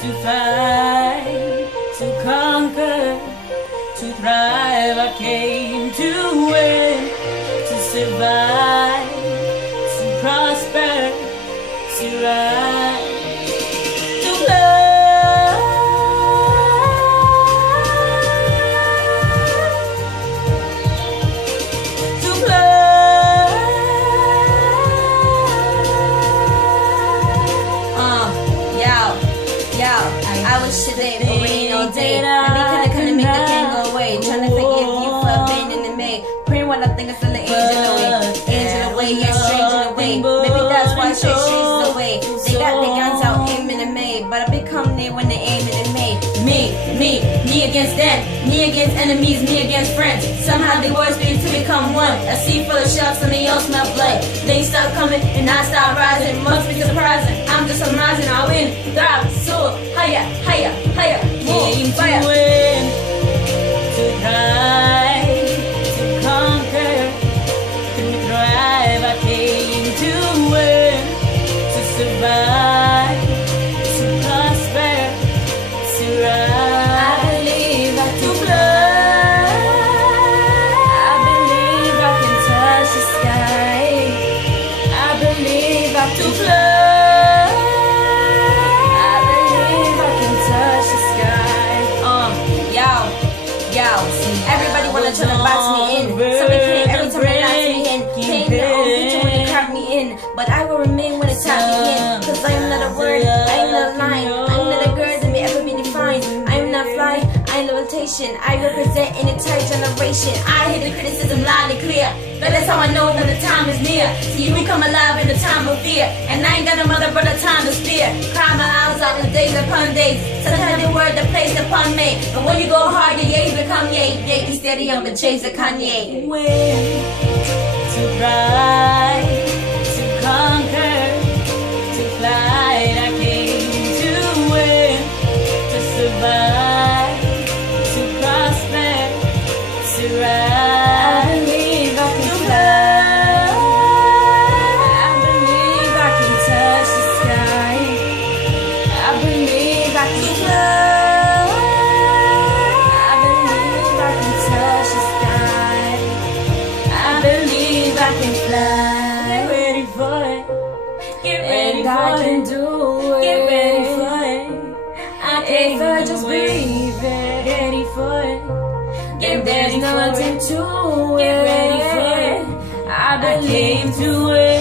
to fight, to conquer, to thrive. I came to win, to survive, to prosper, to rise, to love. I wish today would rain all day. Maybe couldn't make the pain go away. Trying to forgive you for abandoning me. Praying what I think is still an angel away. Angel away, yeah, strange in a way. Maybe that's why straight streets away. They got their guns out aiming at me, but I become near when they aiming at me. Me against them, me against enemies, me against friends. Somehow the words begin to become one. A sea full of sharks and they all smell blood. They start coming and I start rising. Must be surprising. I'm just rising. I win, thrive, soar, higher, higher, higher, more fire. To win, to thrive, to conquer, to thrive. I came to win, to survive, to prosper, to rise. To fly, I believe I can touch the sky. Yo, everybody wanna try to box me in. So they can't every time they knock me in. Can't the old picture when they crowd me in. But I will remain when it's time me in. Cause I am not a word, I am not a line. I'm not a girl that may ever be defined. I am not fly, I am levitation. I represent an entire generation. I hear the criticism loud and clear. But that's how I know that the time is near. See you become alive in the time of fear. And I ain't got no mother but a time to spare. Cry my eyes out in days upon days. Sometimes the word that placed upon me. But when you go hard, the yays become yay. Yankee steady on the chase of Kanye. Win, to thrive, to conquer, to fly. I came to win, to survive, to prosper, to rise. Get ready for it. Get ready for it. I can do it. Get ready for it. I can just believe it. Get ready for it. Get ready for it. There's nothing to it. Get ready for it. I came to it.